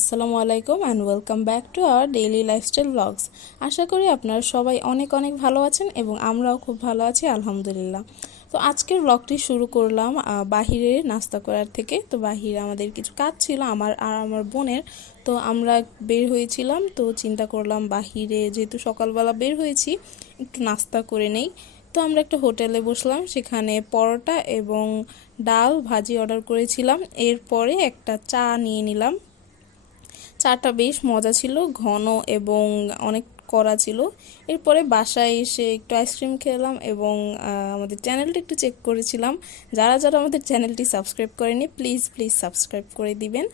আসসালামু আলাইকুম and welcome back to our daily lifestyle vlogs আশা করি আপনারা সবাই অনেক অনেক ভালো আছেন এবং আমরাও খুব ভালো আছি, আলহামদুলিল্লাহ। তো আজকের ব্লগটি শুরু করলাম বাহিরে নাস্তা করার থেকে। তো বাহিরে আমাদের কিছু কাজ ছিল, আমার আর আমার বোনের। তো আমরা বের হয়েছিলাম, তো চিন্তা করলাম বাহিরে যেহেতু সকালবেলা বের হয়েছি, একটু নাস্তা করে নেই। তো আমরা একটা হোটেলে বসলাম, সেখানে পরোটা এবং ডাল ভাজি অর্ডার করেছিলাম। এরপরে একটা চা নিয়ে নিলাম। চাটা বেশ মজা ছিল, ঘন এবং অনেক কড়া ছিল। এরপরে বাসায় এসে একটু আইসক্রিম খেলাম এবং আমাদের চ্যানেলটা একটু চেক করেছিলাম। যারা যারা আমাদের চ্যানেলটি সাবস্ক্রাইব করেনি, প্লিজ প্লিজ সাবস্ক্রাইব করে দিবেন।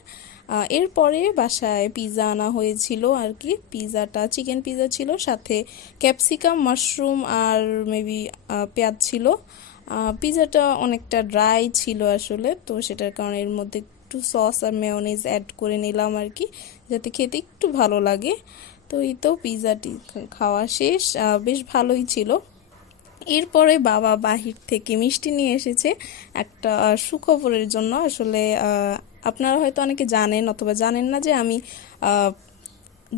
এরপরে বাসায় পিৎজা আনা হয়েছিল আর কি। পিৎজাটা চিকেন পিৎজা ছিল, সাথে ক্যাপসিকাম, মাশরুম আর মেবি পেঁয়াজ ছিল। পিৎজাটা অনেকটা ড্রাই ছিল আসলে, তো সেটার কারণে এর মধ্যে একটু সস আর মেয়োনিজ অ্যাড করে নিলাম আর কি, যাতে খেতে একটু ভালো লাগে। তো এই তো পিৎজাটি খাওয়া শেষ বেশ ভালোই ছিল। এরপরে বাবা বাহির থেকে মিষ্টি নিয়ে এসেছে একটা সুখবরের জন্য। আসলে আপনারা হয়তো অনেকে জানেন অথবা জানেন না যে আমি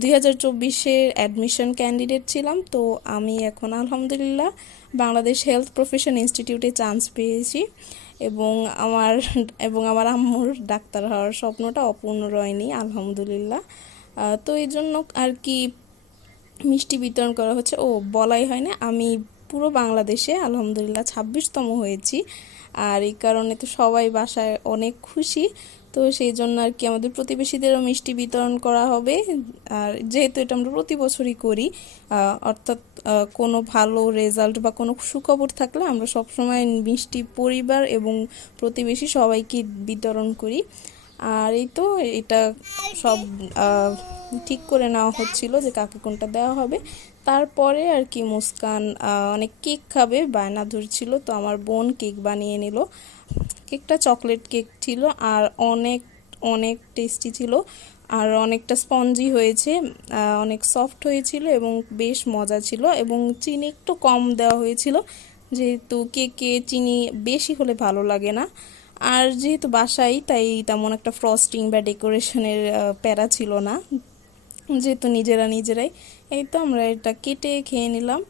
দুই হাজার চব্বিশের অ্যাডমিশন ক্যান্ডিডেট ছিলাম। তো আমি এখন আলহামদুলিল্লাহ বাংলাদেশ হেলথ প্রফেশন ইনস্টিটিউটে চান্স পেয়েছি এবং আমার এবং আমার আম্মুর ডাক্তার হওয়ার স্বপ্নটা অপূর্ণ রয়নি, আলহামদুলিল্লাহ। তো এই জন্য আর কি মিষ্টি বিতরণ করা হচ্ছে। ও, বলাই হয় না আমি পুরো বাংলাদেশে আলহামদুলিল্লাহ ছাব্বিশতম হয়েছি। আর এই কারণে তো সবাই বাসায় অনেক খুশি। তো সেই জন্য আর কি আমাদের প্রতিবেশীদেরও মিষ্টি বিতরণ করা হবে। আর যেহেতু এটা আমরা প্রতি বছরই করি অর্থাৎ কোনো ভালো রেজাল্ট বা কোনো সুখবর থাকলে আমরা সবসময় মিষ্টি পরিবার এবং প্রতিবেশী সবাইকে বিতরণ করি। আর এই তো এটা সব ঠিক করে নেওয়া হচ্ছিল যে কাকে কোনটা দেওয়া হবে। তারপরে আর কি মুস্কান অনেক কেক খাবে, বায়না ধরছিল, তো আমার বোন কেক বানিয়ে নিল। কেকটা চকলেট কেক ছিল আর অনেক অনেক টেস্টি ছিল আর অনেকটা স্পঞ্জি হয়েছে অনেক সফট হয়েছিল এবং বেশ মজা ছিল এবং চিনি একটু কম দেওয়া হয়েছিল। যেহেতু কেকে চিনি বেশি হলে ভালো লাগে না। আর যেহেতু বাসায়, তাই তেমন একটা ফ্রস্টিং বা ডেকোরেশনের প্যারা ছিল না। যেহেতু নিজেরা নিজেরাই, এই তো আমরা এটা কেটে খেয়ে নিলাম।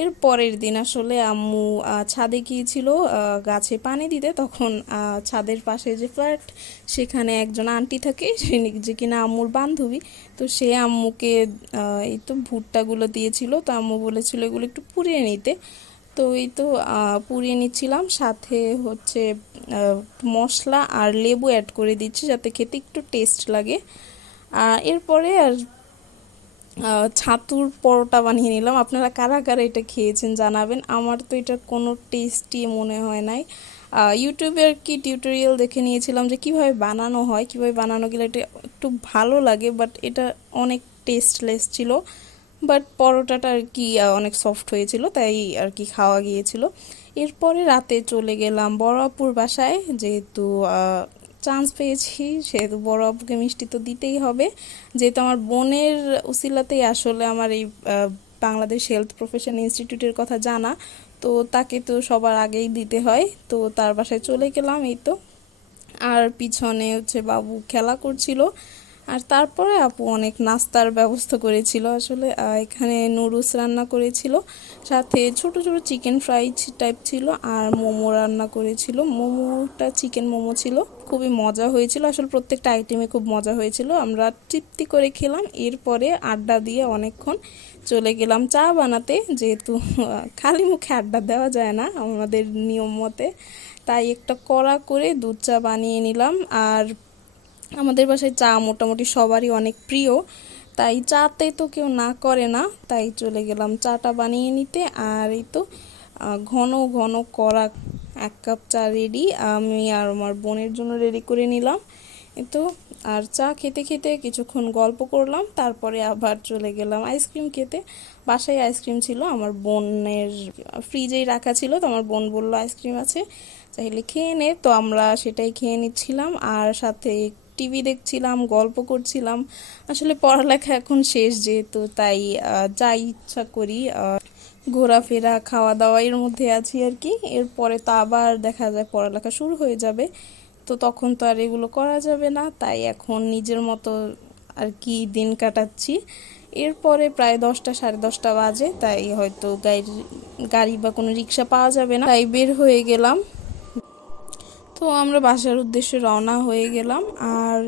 এর পরের দিন আসলে আম্মু ছাদে গিয়েছিল গাছে পানি দিতে। তখন ছাদের পাশে যে ফ্ল্যাট সেখানে একজন আন্টি থাকে। সে যে কিনা আম্মুর বান্ধবী। তো সে আম্মুকে এই তো ভুট্টাগুলো দিয়েছিল। তো আম্মু বলেছিল এগুলো একটু পুড়িয়ে নিতে। তো এই তো পুড়িয়ে নিচ্ছিলাম। সাথে হচ্ছে মশলা আর লেবু অ্যাড করে দিচ্ছি যাতে খেতে একটু টেস্ট লাগে। আর এরপরে আর ছাতুর পরোটা বানিয়ে নিলাম। আপনারা কারা কারা এটা খেয়েছেন জানাবেন। আমার তো এটা কোনো টেস্টি মনে হয় নাই। ইউটিউবে আর কি টিউটোরিয়াল দেখে নিয়েছিলাম যে কীভাবে বানানো হয়, কীভাবে বানানো গেলে এটা একটু ভালো লাগে বাট এটা অনেক টেস্টলেস ছিল। বাট পরোটাটা আর কি অনেক সফট হয়েছিল, তাই আর কি খাওয়া গিয়েছিল। এরপরে রাতে চলে গেলাম বড় আপুর বাসায়, যেহেতু চান্স পেয়েছি সেহেতু বড় আপুকে মিষ্টি তো দিতেই হবে। যেহেতু আমার বোনের উসিলাতেই আসলে আমার এই বাংলাদেশ হেলথ প্রফেশন ইনস্টিটিউটের কথা জানা, তো তাকে তো সবার আগেই দিতে হয়। তো তার বাসায় চলে গেলাম এই তো। আর পিছনে হচ্ছে বাবু খেলা করছিল। আর তারপরে আপু অনেক নাস্তার ব্যবস্থা করেছিল আসলে এখানে নুডলস রান্না করেছিল, সাথে ছোট ছোট চিকেন ফ্রাই টাইপ ছিল, আর মোমো রান্না করেছিল। মোমোটা চিকেন মোমো ছিল, খুবই মজা হয়েছিল। আসলে প্রত্যেকটা আইটেমে খুব মজা হয়েছিল। আমরা তৃপ্তি করে খেলাম, এরপরে আড্ডা দিয়ে অনেকক্ষণ চলে গেলাম চা বানাতে। যেহেতু খালি মুখে আড্ডা দেওয়া যায় না আমাদের নিয়ম মতে, তাই একটা কড়া করে দুধ চা বানিয়ে নিলাম। আর আমাদের বাসায় চা মোটামুটি সবারই অনেক প্রিয়। তাই চাতে তো কেউ না করে না, তাই চলে গেলাম চাটা বানিয়ে নিতে। আর এই তো ঘন ঘন করা এক কাপ চা রেডি আমি আর আমার বোনের জন্য রেডি করে নিলাম। তো, আর চা খেতে খেতে কিছুক্ষণ গল্প করলাম, তারপরে আবার চলে গেলাম আইসক্রিম খেতে। বাসায় আইসক্রিম ছিল, আমার বোনের ফ্রিজেই রাখা ছিল, তো আমার বোন বলল আইসক্রিম আছে, চাইলে খেয়ে নে। তো আমরা সেটাই খেয়ে নিচ্ছিলাম। আর সাথে টিভি দেখছিলাম, গল্প করছিলাম। আসলে পড়ালেখা এখন শেষ যেহেতু, তাই যা ইচ্ছা করি ঘোরাফেরা খাওয়া দাওয়া এর মধ্যে আছি আর কি। এরপরে তো আবার দেখা যায় পড়ালেখা শুরু হয়ে যাবে। তো তখন তো আর এগুলো করা যাবে না, তাই এখন নিজের মতো আর কি দিন কাটাচ্ছি। এরপরে প্রায় দশটা, সাড়ে দশটা বাজে, তাই হয়তো গাড়ি গাড়ি বা কোনো রিক্সা পাওয়া যাবে না। তাই বের হয়ে গেলাম। তো আমরা বাসার উদ্দেশ্যে রওনা হয়ে গেলাম। আর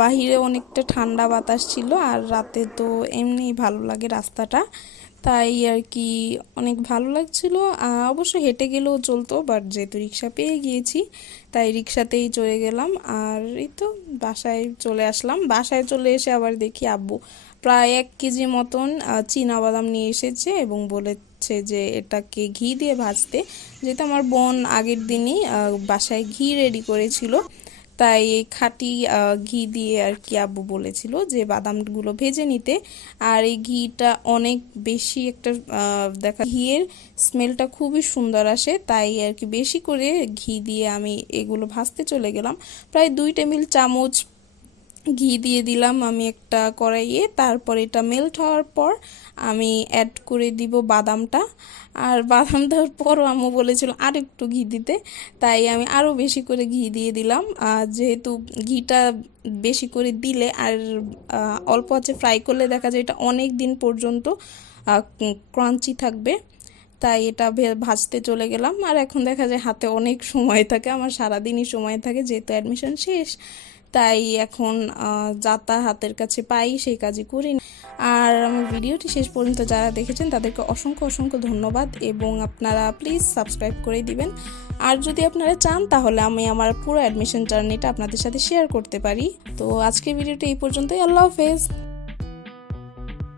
বাহিরে অনেকটা ঠান্ডা বাতাস ছিল আর রাতে তো এমনি ভালো লাগে রাস্তাটা। তাই আর কি অনেক ভালো লাগছিল। অবশ্য হেঁটে গেলেও চলতো বাট যেহেতু রিক্সা পেয়ে গিয়েছি, তাই রিক্সাতেই চলে গেলাম। আর এই তো বাসায় চলে আসলাম। বাসায় চলে এসে আবার দেখি আব্বু প্রায় এক কেজি মতন বাদাম নিয়ে এসেছে এবং বলেছে যে এটাকে ঘি দিয়ে ভাজতে। যেহেতু আমার বোন আগের দিনই বাসায় ঘি রেডি করেছিল, তাই এই খাঁটি ঘি দিয়ে আর কি আব্বু বলেছিল যে বাদামগুলো ভেজে নিতে। আর এই ঘিটা অনেক বেশি একটা দেখা, ঘিয়ের স্মেলটা খুবই সুন্দর আসে, তাই আর কি বেশি করে ঘি দিয়ে আমি এগুলো ভাজতে চলে গেলাম। প্রায় দুই টেবিল চামচ ঘি দিয়ে দিলাম আমি একটা কড়াইয়ে। তারপর এটা মেল্ট হওয়ার পর আমি অ্যাড করে দিব বাদামটা। আর বাদাম দেওয়ার পরও আম্মু বলেছিল আর একটু ঘি দিতে। তাই আমি আরও বেশি করে ঘি দিয়ে দিলাম। আর যেহেতু ঘিটা বেশি করে দিলে আর অল্প আছে ফ্রাই করলে দেখা যায় এটা অনেক দিন পর্যন্ত ক্রাঞ্চি থাকবে। তাই এটা ভাজতে চলে গেলাম। আর এখন দেখা যায় হাতে অনেক সময় থাকে, আমার সারাদিনই সময় থাকে, যেহেতু অ্যাডমিশন শেষ। তাই এখন যাতা হাতের কাছে পাই সেই কাজই করি। আর আমার ভিডিওটি শেষ পর্যন্ত যারা দেখেছেন, তাদেরকে অসংখ্য অসংখ্য ধন্যবাদ এবং আপনারা প্লিজ সাবস্ক্রাইব করে দিবেন। আর যদি আপনারা চান, তাহলে আমি আমার পুরো অ্যাডমিশন জার্নিটা আপনাদের সাথে শেয়ার করতে পারি। তো আজকের ভিডিওটি এই পর্যন্তই। আল্লাহ হাফেজ।